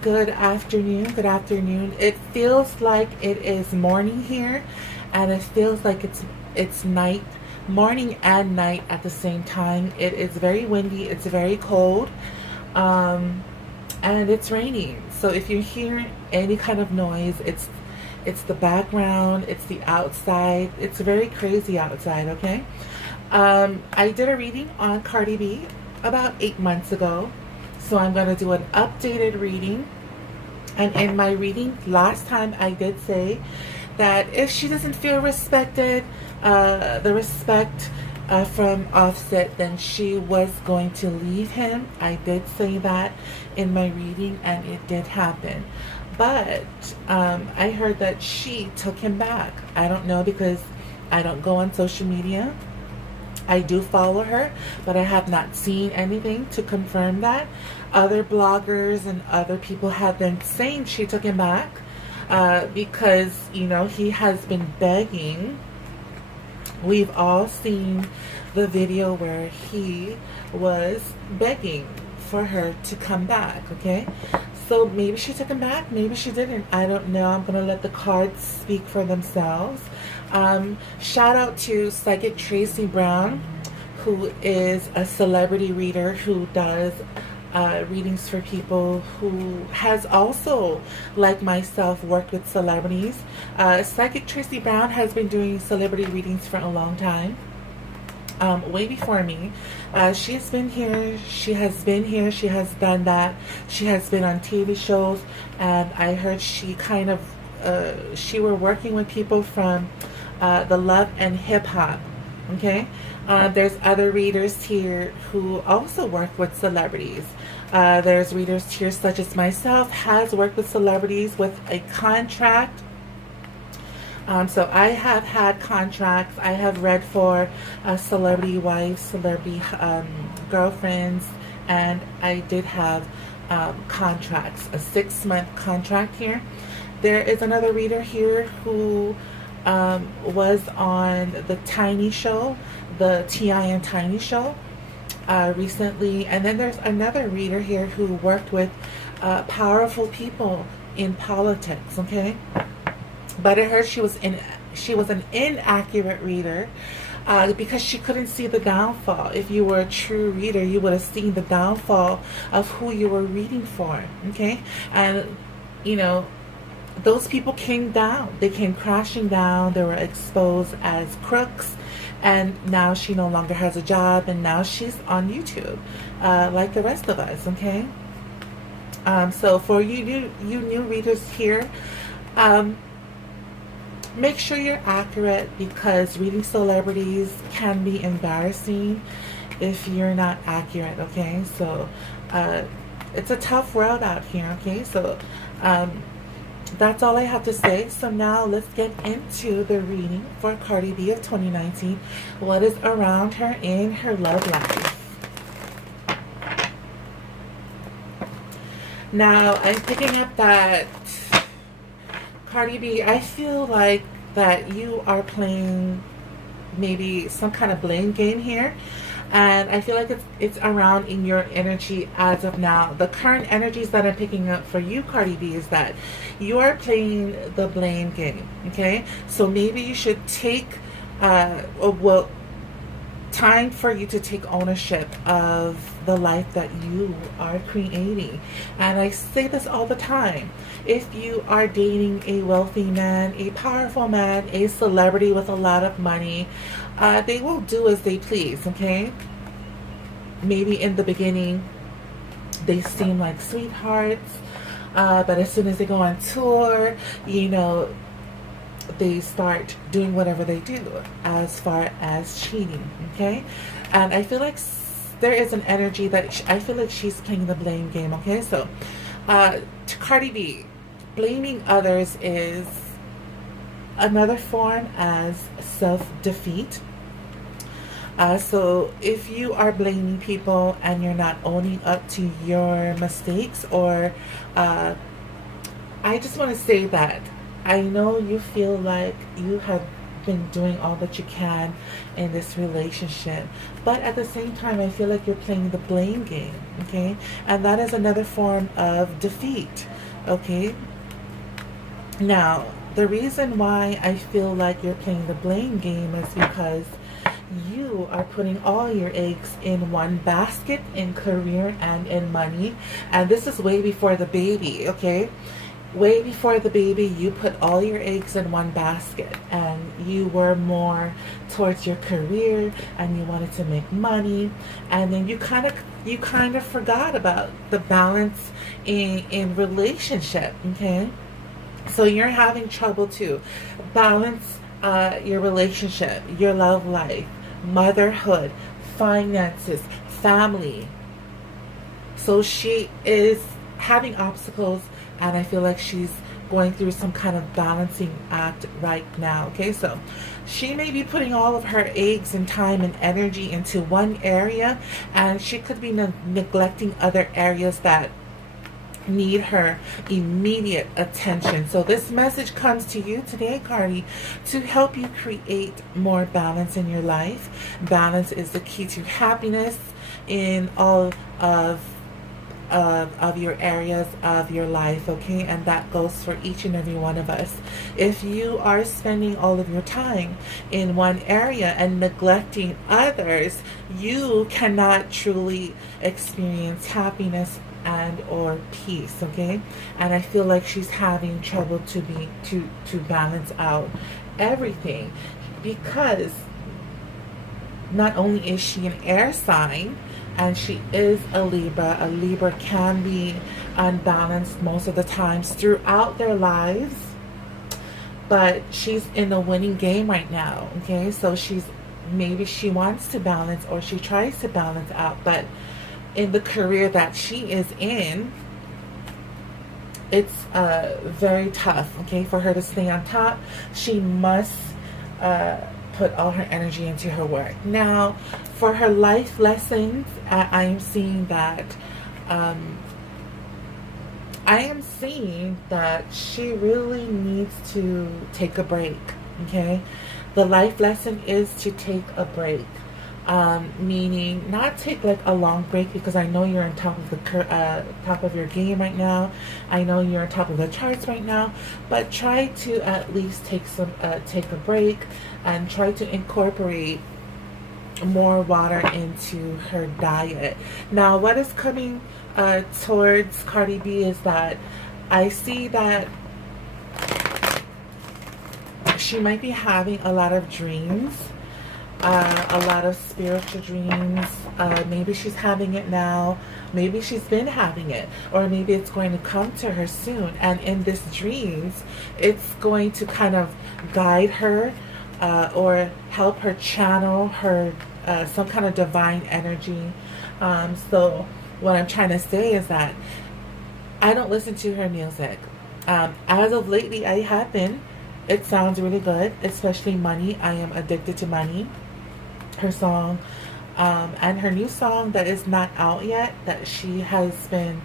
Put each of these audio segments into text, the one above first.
Good afternoon. Good afternoon. It feels like it is morning here, and it feels like it's night, morning and night at the same time. It is very windy. It's very cold, um, and it's raining. So if you hear any kind of noise, it's the background. It's the outside. It's very crazy outside. Okay. I did a reading on Cardi B about 8 months ago. So I'm going to do an updated reading. And in my reading last time, I did say that if she doesn't feel respected, the respect from Offset, then she was going to leave him. I did say that in my reading, and it did happen. But I heard that she took him back. I don't know because I don't go on social media. I do follow her, but I have not seen anything to confirm that. Other bloggers and other people have been saying she took him back because, he has been begging. We've all seen the video where he was begging for her to come back, okay? So maybe she took him back, maybe she didn't. I don't know. I'm going to let the cards speak for themselves. Shout out to Psychic Tracy Brown, who is a celebrity reader who does readings for people who has also, like myself, worked with celebrities. Psychic Tracy Brown has been doing celebrity readings for a long time. Way before me. She has been here. She has been here. She has done that. She has been on TV shows, and I heard she she were working with people from the Love and Hip Hop. Okay, there's other readers here who also work with celebrities. There's readers here such as myself has worked with celebrities with a contract. So I have had contracts. I have read for celebrity wives, celebrity girlfriends, and I did have contracts, a 6-month contract here. There is another reader here who was on the Tiny Show, the T.I. and Tiny Show recently. And then there's another reader here who worked with powerful people in politics, okay? But I heard she was an inaccurate reader because she couldn't see the downfall. If you were a true reader, you would have seen the downfall of who you were reading for, okay? And, those people came down. They came crashing down. They were exposed as crooks. And now she no longer has a job. And now she's on YouTube like the rest of us, okay? So for you new readers here, make sure you're accurate because reading celebrities can be embarrassing if you're not accurate, okay? So it's a tough world out here, okay? So that's all I have to say. So now let's get into the reading for Cardi B of 2019. What is around her in her love life? Now, I'm picking up that Cardi B, I feel like that you are playing maybe some kind of blame game here. And I feel like it's around in your energy as of now. The current energies that I'm picking up for you, Cardi B, is that you are playing the blame game, okay? So maybe you should take, time for you to take ownership of the life that you are creating. And I say this all the time. If you are dating a wealthy man, a powerful man, a celebrity with a lot of money, they will do as they please, okay? Maybe in the beginning, they seem like sweethearts, but as soon as they go on tour, they start doing whatever they do as far as cheating, okay? And I feel like there is an energy that I feel like she's playing the blame game, okay? So, to Cardi B, blaming others is another form as self-defeat. So if you are blaming people and you're not owning up to your mistakes, or I just want to say that I know you feel like you have been doing all that you can in this relationship. But at the same time, I feel like you're playing the blame game, okay? And that is another form of defeat, okay? Now, the reason why I feel like you're playing the blame game is because you are putting all your eggs in one basket, in career and in money. And this is way before the baby, okay? Way before the baby, you put all your eggs in one basket, and you were more towards your career, and you wanted to make money, and then you kind of forgot about the balance in relationship, okay? So you're having trouble to balance your relationship, your love life, motherhood, finances, family. So she is having obstacles, and I feel like she's going through some kind of balancing act right now. Okay, so she may be putting all of her eggs and time and energy into one area, and she could be neglecting other areas that need her immediate attention. So this message comes to you today, Cardi, to help you create more balance in your life. Balance is the key to happiness in all of your areas of your life, okay? And that goes for each and every one of us. If you are spending all of your time in one area and neglecting others, you cannot truly experience happiness and or peace, okay? And I feel like she's having trouble to balance out everything, because not only is she an air sign, and she is a Libra. A Libra can be unbalanced most of the times throughout their lives, but she's in a winning game right now, okay? So maybe she wants to balance, or she tries to balance out, but in the career that she is in, it's very tough, okay, for her to stay on top. She must put all her energy into her work. Now, for her life lessons, I am seeing that she really needs to take a break, okay? The life lesson is to take a break. Meaning not take like a long break, because I know you're on top of the top of your game right now. I know you're on top of the charts right now, but try to at least take a break, and try to incorporate more water into her diet. Now, what is coming towards Cardi B is that I see that she might be having a lot of dreams. A lot of spiritual dreams. Maybe she's having it now. Maybe she's been having it. Or maybe it's going to come to her soon. And in this dreams, it's going to kind of guide her or help her channel her some kind of divine energy. So what I'm trying to say is that I don't listen to her music. As of lately, I have been. It sounds really good, especially Money. I am addicted to Money. Her song, and her new song that is not out yet, that she has been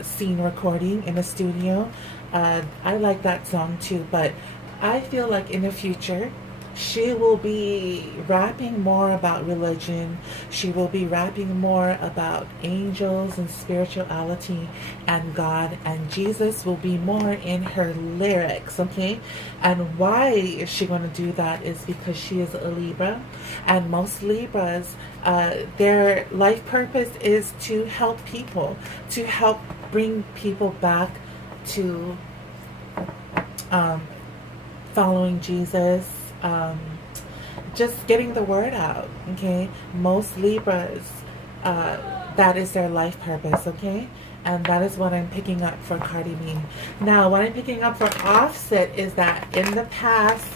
seen recording in the studio. I like that song too, but I feel like in the future she will be rapping more about religion. She will be rapping more about angels and spirituality and God, and Jesus will be more in her lyrics, okay? And why is she going to do that is because she is a Libra, and most Libras, their life purpose is to help people, to help bring people back to following Jesus, just getting the word out, okay? Most Libras, that is their life purpose, okay? And that is what I'm picking up for Cardi B. Now, what I'm picking up for Offset is that in the past,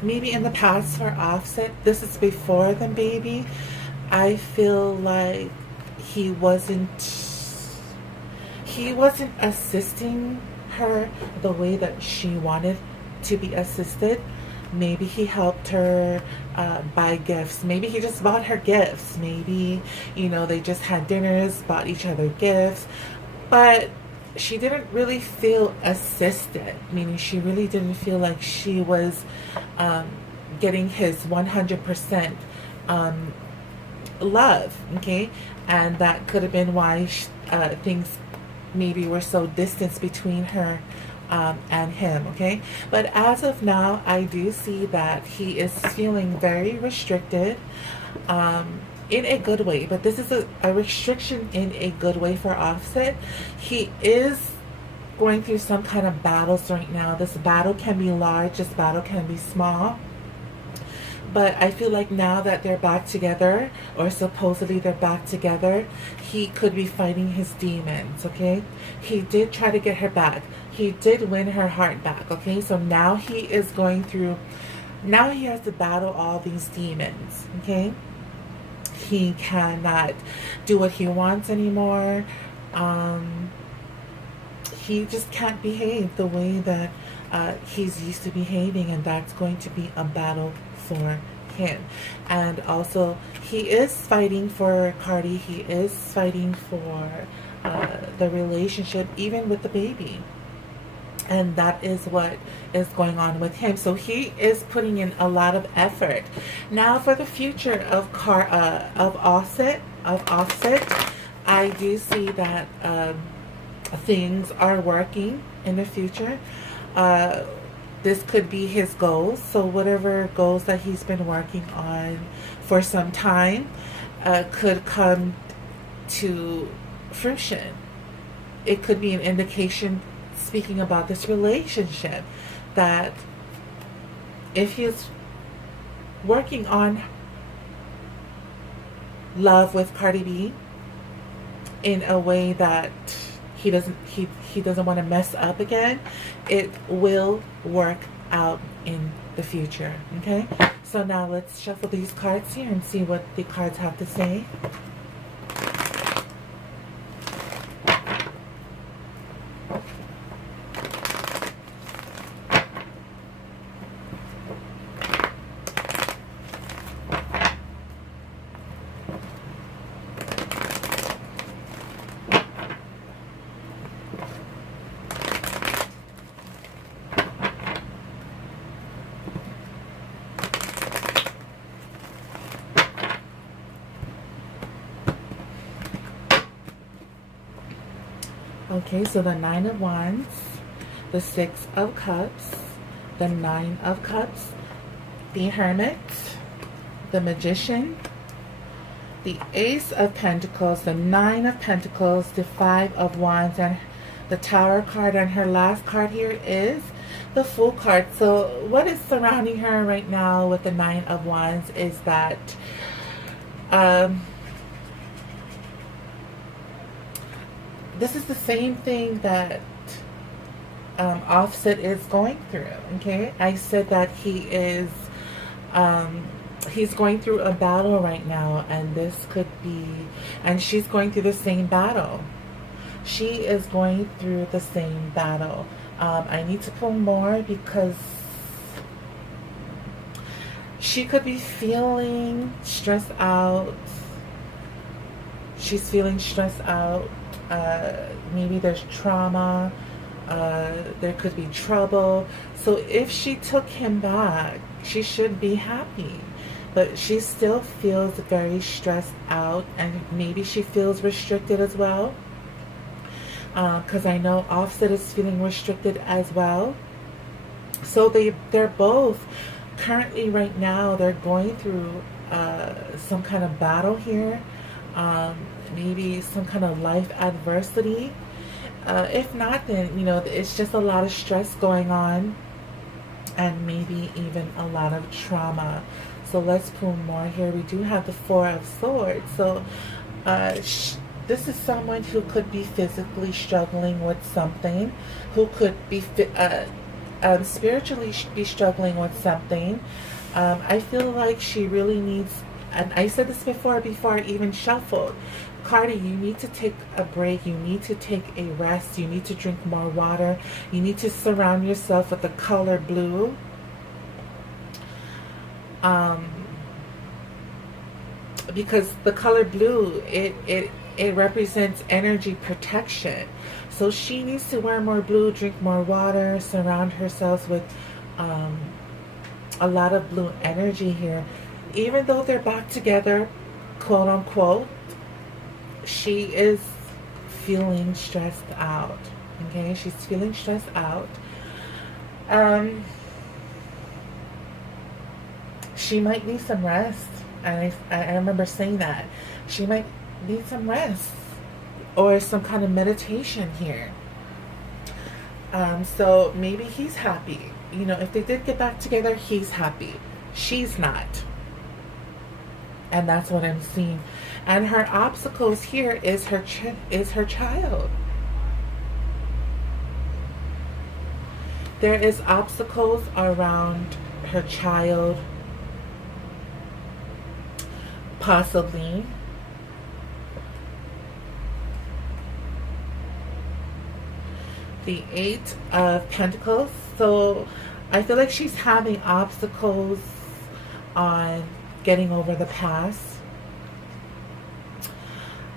maybe in the past for Offset, this is before the baby, I feel like he wasn't assisting her the way that she wanted to be assisted. Maybe he helped her buy gifts. Maybe he just bought her gifts. Maybe, they just had dinners, bought each other gifts. But she didn't really feel assisted, meaning she really didn't feel like she was um, getting his 100% um, love, okay? And that could have been why things maybe were so distant between her and him, okay? But as of now, I do see that he is feeling very restricted in a good way, but this is a restriction in a good way for Offset. He is going through some kind of battles right now. This battle can be large, this battle can be small. But I feel like now that they're back together, or supposedly they're back together, he could be fighting his demons, okay? He did try to get her back. He did win her heart back, okay? So now he is going through, now he has to battle all these demons, okay? He cannot do what he wants anymore. He just can't behave the way that he's used to behaving, and that's going to be a battle for him. And also, he is fighting for Cardi. He is fighting for the relationship, even with the baby. And that is what is going on with him. So he is putting in a lot of effort. Now, for the future of Offset, I do see that things are working in the future. This could be his goals. So whatever goals that he's been working on for some time could come to fruition. It could be an indication, speaking about this relationship, that if he's working on love with Cardi B in a way that he doesn't want to mess up again, it will work out in the future. Okay, so now let's shuffle these cards here and see what the cards have to say. Okay, so the Nine of Wands, the Six of Cups, the Nine of Cups, the Hermit, the Magician, the Ace of Pentacles, the Nine of Pentacles, the Five of Wands, and the Tower card. And her last card here is the Fool card. So what is surrounding her right now with the Nine of Wands is that this is the same thing that Offset is going through, okay? I said that he is, he's going through a battle right now, and this could be, and she's going through the same battle. She is going through the same battle. I need to pull more because she could be feeling stressed out. She's feeling stressed out. Maybe there's trauma, there could be trouble. So if she took him back, she should be happy, but she still feels very stressed out, and maybe she feels restricted as well, because I know Offset is feeling restricted as well. So they're both currently right now, they're going through some kind of battle here. Maybe some kind of life adversity. If not, then, you know, it's just a lot of stress going on, and maybe even a lot of trauma. So let's pull more here. We do have the Four of Swords. So this is someone who could be physically struggling with something, who could be spiritually be struggling with something. I feel like she really needs, and I said this before I even shuffled, Cardi, you need to take a break. You need to take a rest. You need to drink more water. You need to surround yourself with the color blue. Because the color blue, it represents energy protection. So she needs to wear more blue, drink more water, surround herself with um, a lot of blue energy here. Even though they're back together, quote unquote, she is feeling stressed out. Okay, she's feeling stressed out. Um, she might need some rest. And I remember saying that. She might need some rest or some kind of meditation here. So maybe he's happy. You know, if they did get back together, he's happy. She's not. And that's what I'm seeing. And her obstacles here is her child. There is obstacles around her child, possibly. The Eight of Pentacles. So I feel like she's having obstacles on getting over the past.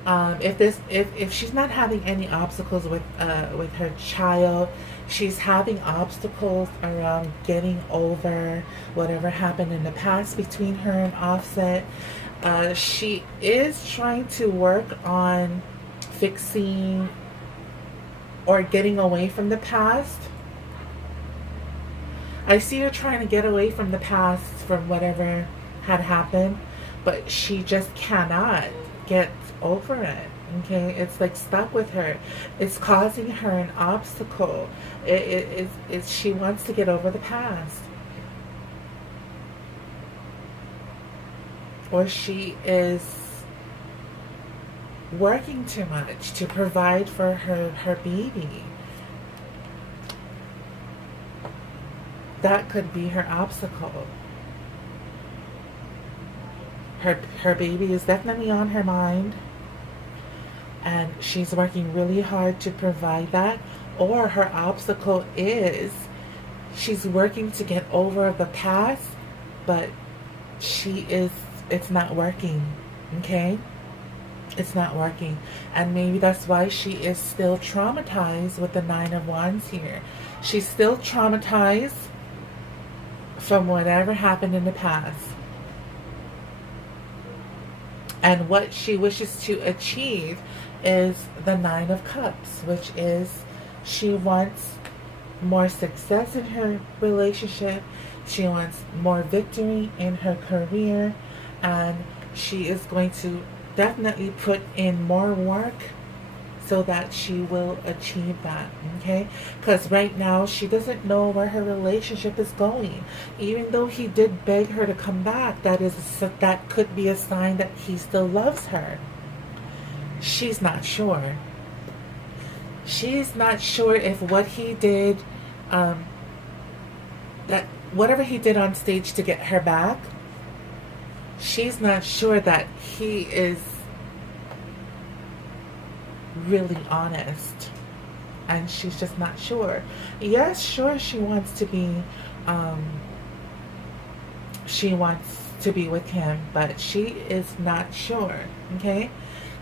If she's not having any obstacles with her child, she's having obstacles around getting over whatever happened in the past between her and Offset. She is trying to work on fixing or getting away from the past. I see her trying to get away from the past, from whatever had happened, but she just cannot get over it. Okay, it's like stuck with her. It's causing her an obstacle. She wants to get over the past, or she is working too much to provide for her baby. That could be her obstacle. Her baby is definitely on her mind, and she's working really hard to provide that. Or her obstacle is she's working to get over the past, but it's not working. Okay, it's not working, and maybe that's why she is still traumatized with the Nine of Wands here. She's still traumatized from whatever happened in the past. And what she wishes to achieve is the Nine of Cups, which is she wants more success in her relationship. She wants more victory in her career. And she is going to definitely put in more work so that she will achieve that. Okay, because right now she doesn't know where her relationship is going. Even though he did beg her to come back, that could be a sign that he still loves her. She's not sure. She's not sure if what he did, that whatever he did on stage to get her back, she's not sure that he is really honest, and she's just not sure. Yes, sure, she wants to be with him, but she is not sure. Okay,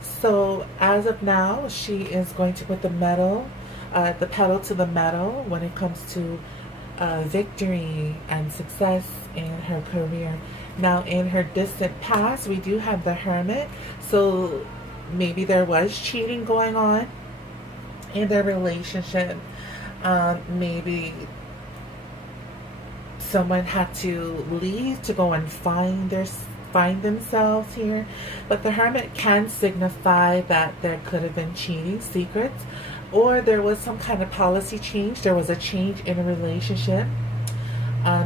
so as of now, she is going to put the pedal to the metal when it comes to victory and success in her career. Now, in her distant past, we do have the Hermit. So maybe there was cheating going on in their relationship. Maybe someone had to leave to go and find themselves here. But the Hermit can signify that there could have been cheating, secrets, or there was some kind of policy change. There was a change in a relationship,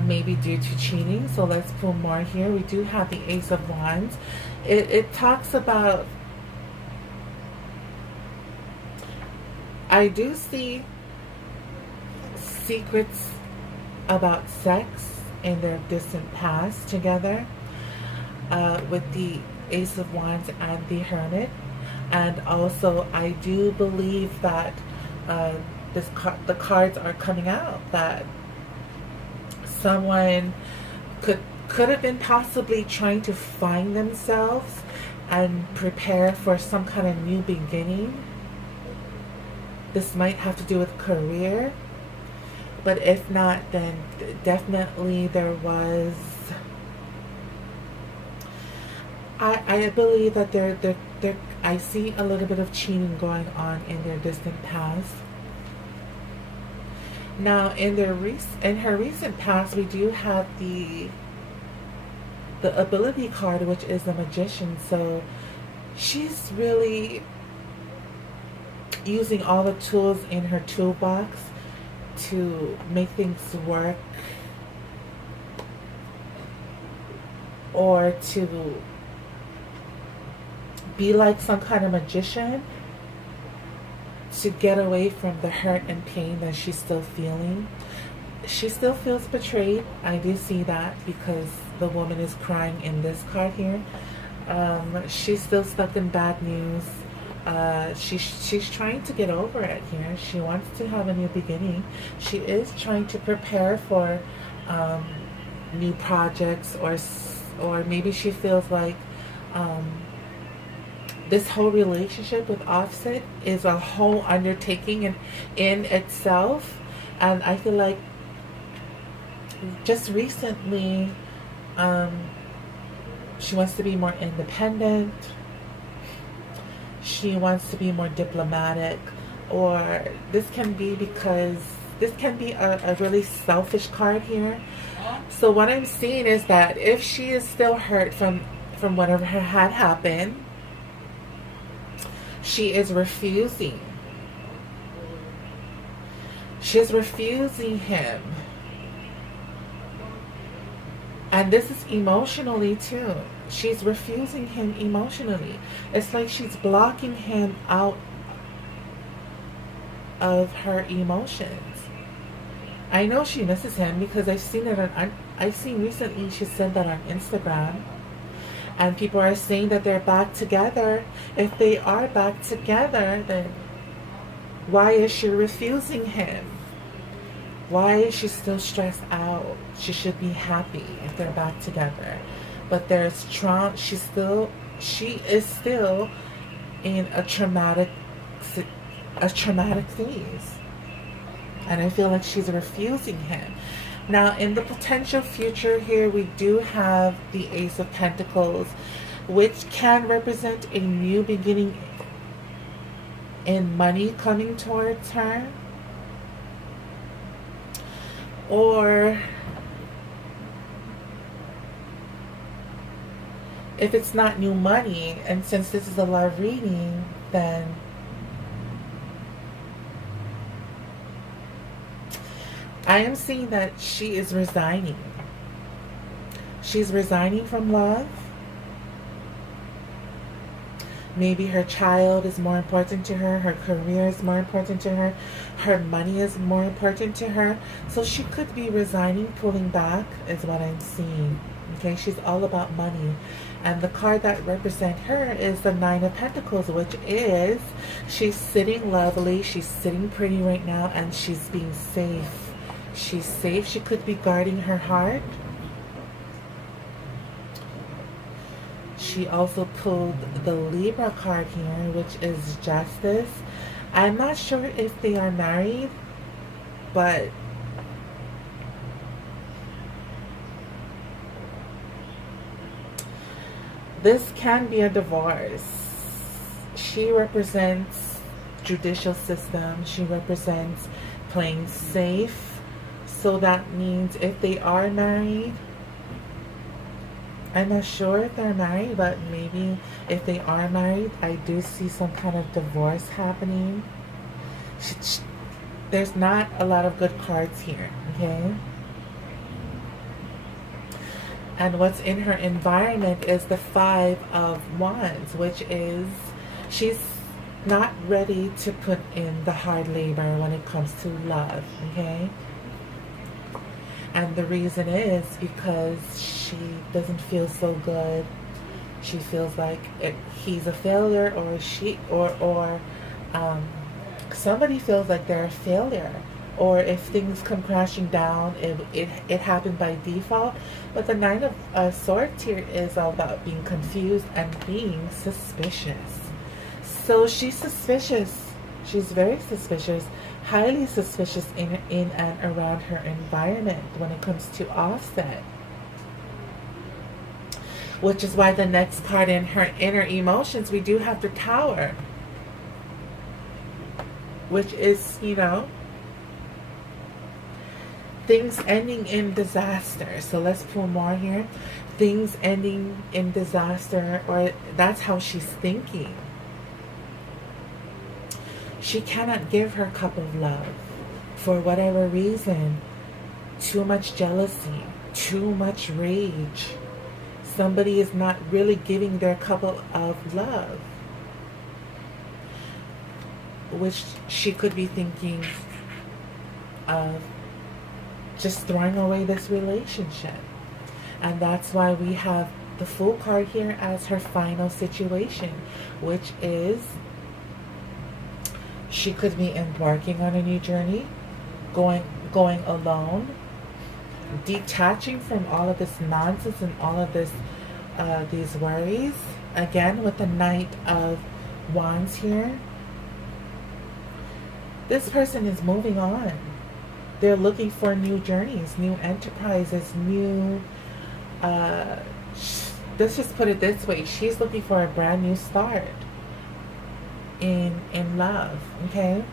maybe due to cheating. So let's pull more here. We do have the Ace of Wands. It talks about, I do see secrets about sex in their distant past together, with the Ace of Wands and the Hermit. And also, I do believe that the cards are coming out that someone could have been possibly trying to find themselves and prepare for some kind of new beginning. This might have to do with career, but if not, then definitely there was. I believe that I see a little bit of cheating going on in their distant past. Now, in her recent past, we do have the ability card, which is the magician. So she's really using all the tools in her toolbox to make things work, or to be like some kind of magician, to get away from the hurt and pain that she's still feeling. She still feels betrayed. I do see that because the woman is crying in this card here. She's still stuck in bad news. She's trying to get over it here. She wants to have a new beginning. She is trying to prepare for new projects, or maybe she feels like this whole relationship with Offset is a whole undertaking in itself. And I feel like just recently she wants to be more independent. She wants to be more diplomatic, or this can be because this can be a really selfish card here. So what I'm seeing is that if she is still hurt from whatever had happened, she is refusing. She's refusing him. And this is emotionally too. She's refusing him emotionally. It's like she's blocking him out of her emotions. I know she misses him because I've seen it I've seen recently she said that on Instagram. And people are saying that they're back together. If they are back together, then why is she refusing him? Why is she still stressed out? She should be happy if they're back together. But there's trauma. She is still in a traumatic phase. And I feel like she's refusing him. Now, in the potential future here, we do have the Ace of Pentacles, which can represent a new beginning in money coming towards her. Or if it's not new money, and since this is a love reading, then I am seeing that she is resigning. She's resigning from love. Maybe her child is more important to her. Her career is more important to her. Her money is more important to her. So she could be resigning, pulling back is what I'm seeing. Okay, she's all about money. And the card that represents her is the Nine of Pentacles, which is she's sitting lovely. She's sitting pretty right now, and she's being safe. She's safe. She could be guarding her heart. She also pulled the Libra card here, which is Justice. I'm not sure if they are married, but this can be a divorce. She represents judicial system. She represents playing safe. So that means if they are married, I'm not sure if they're married, but maybe if they are married, I do see some kind of divorce happening. There's not a lot of good cards here, okay? And what's in her environment is the Five of Wands, which is she's not ready to put in the hard labor when it comes to love, okay? And the reason is because she doesn't feel so good. She feels like he's a failure, or somebody feels like they're a failure. Or if things come crashing down, it happened by default. But the Nine of Swords here is all about being confused and being suspicious. So she's suspicious. She's very suspicious, highly suspicious in and around her environment when it comes to Offset. Which is why the next card in her inner emotions, we do have the Tower. Which is, you know, things ending in disaster. So let's pull more here. Things ending in disaster, or that's how she's thinking. She cannot give her cup of love for whatever reason. Too much jealousy, too much rage. Somebody is not really giving their cup of love, which she could be thinking of just throwing away this relationship. And that's why we have the Fool card here as her final situation, which is she could be embarking on a new journey, going alone, detaching from all of this nonsense and all of this these worries. Again, with the Knight of Wands here, this person is moving on. They're looking for new journeys, new enterprises, new let's just put it this way, she's looking for a brand new start in love. Okay,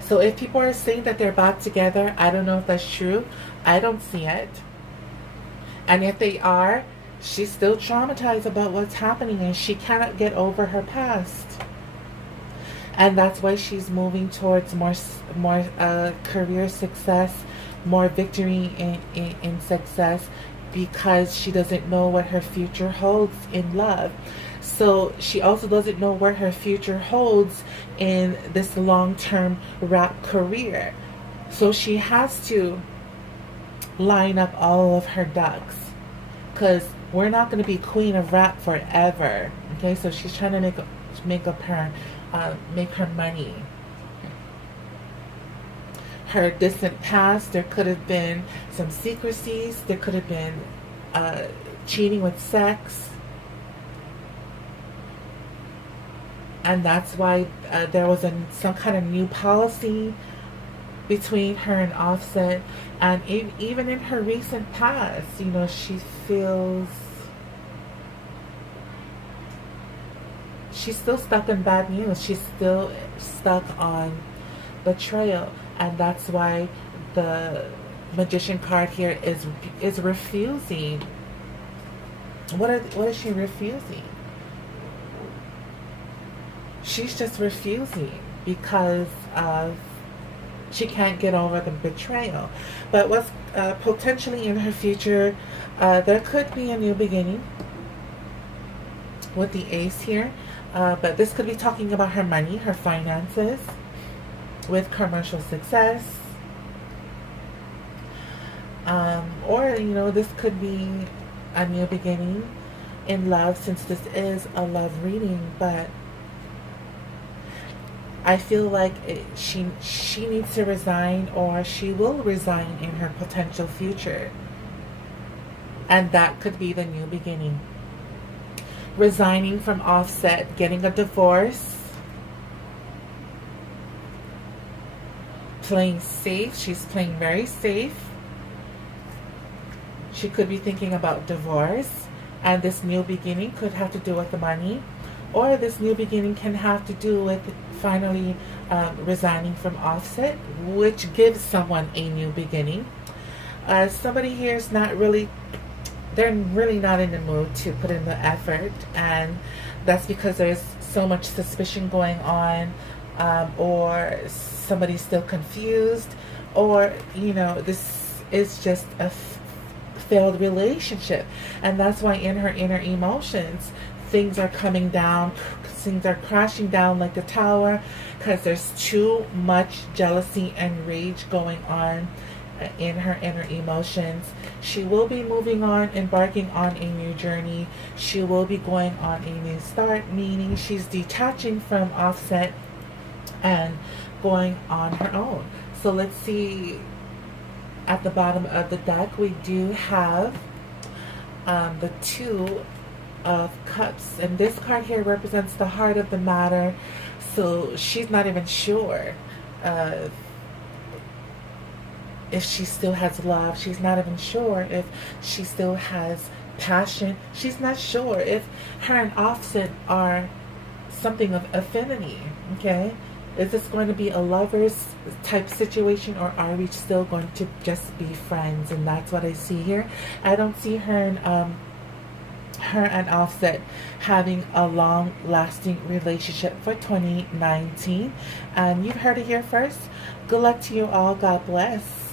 so if people are saying that they're back together, I don't know if that's true. I don't see it. And if they are, she's still traumatized about what's happening and she cannot get over her past. And that's why she's moving towards more career success, more victory in success, because she doesn't know what her future holds in love. So she also doesn't know where her future holds in this long-term rap career. So she has to line up all of her ducks, because we're not going to be queen of rap forever. Okay, so she's trying to make her money. Her distant past, there could have been some secrecies. There could have been cheating with sex. And that's why there was some kind of new policy between her and Offset. And even in her recent past, you know, she feels she's still stuck in bad news. She's still stuck on betrayal. And that's why the Magician card here is refusing. What is she refusing? She's just refusing because of she can't get over the betrayal. But what's potentially in her future, there could be a new beginning with the Ace here. But this could be talking about her money, her finances, with commercial success. Or, you know, this could be a new beginning in love, since this is a love reading. But I feel like she needs to resign, or she will resign in her potential future. And that could be the new beginning. Resigning from Offset, getting a divorce, playing safe. She's playing very safe. She could be thinking about divorce, and this new beginning could have to do with the money, or this new beginning can have to do with finally resigning from Offset, which gives someone a new beginning. Somebody here is not really, they're really not in the mood to put in the effort, and that's because there's so much suspicion going on, or somebody's still confused, or, you know, this is just a failed relationship. And that's why in her inner emotions, things are coming down, things are crashing down like the Tower, because there's too much jealousy and rage going on in her inner emotions. She will be moving on, embarking on a new journey. She will be going on a new start, meaning she's detaching from Offset and going on her own. So let's see, at the bottom of the deck we do have the Two of Cups, and this card here represents the heart of the matter. So she's not even sure uh, if she still has love. She's not even sure if she still has passion. She's not sure if her and Offset are something of affinity. Okay, is this going to be a lovers type situation, or are we still going to just be friends? And that's what I see here. I don't see her and Offset having a long lasting relationship for 2019. And you've heard it here first. Good luck to you all. God bless.